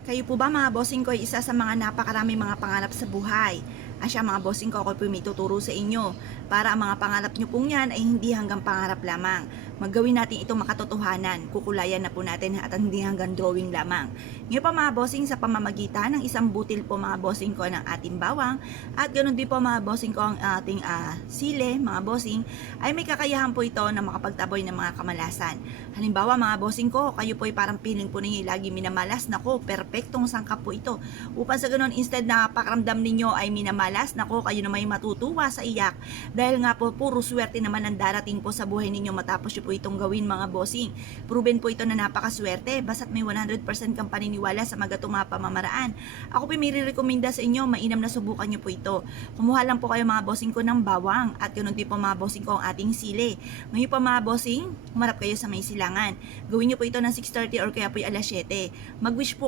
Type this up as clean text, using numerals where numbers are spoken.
Kayo po ba mga bossing ko ay isa sa mga napakarami mga pangarap sa buhay? Asya mga bossing ko, ako po may tuturo sa inyo para ang mga pangarap nyo pong yan ay hindi hanggang pangarap lamang. Maggawin natin itong makatotohanan, kukulayan na po natin at hindi hanggang drawing lamang. Ngayon pa mga bossing, sa pamamagitan ng isang butil po mga bossing ko ng ating bawang at ganoon din po mga bossing ko ang ating sile mga bossing, ay may kakayahan po ito na makapagtaboy ng mga kamalasan. Halimbawa mga bossing ko, kayo po ay parang feeling po ninyo lagi minamalas, nako, perpektong sangkap po ito. Upang sa ganoon, instead na pakaramdam ninyo ay minamalas, nako, kayo na may matutuwa sa iyak. Dahil nga po, puro swerte naman ang darating po sa buhay ninyo matapos nyo po itong gawin mga bossing. Proven po ito na napakaswerte, basta't may 100% kang paniniwala sa magatong mga pamamaraan. Ako po may re-recommenda sa inyo, mainam na subukan nyo po ito. Kumuha lang po kayo mga bossing ko ng bawang at ganoon din po mga bossing ko ang ating sili. Ngayon po mga bossing, humarap kayo sa may silangan. Gawin nyo po ito ng 6:30 or kaya po 7:00. Mag-wish po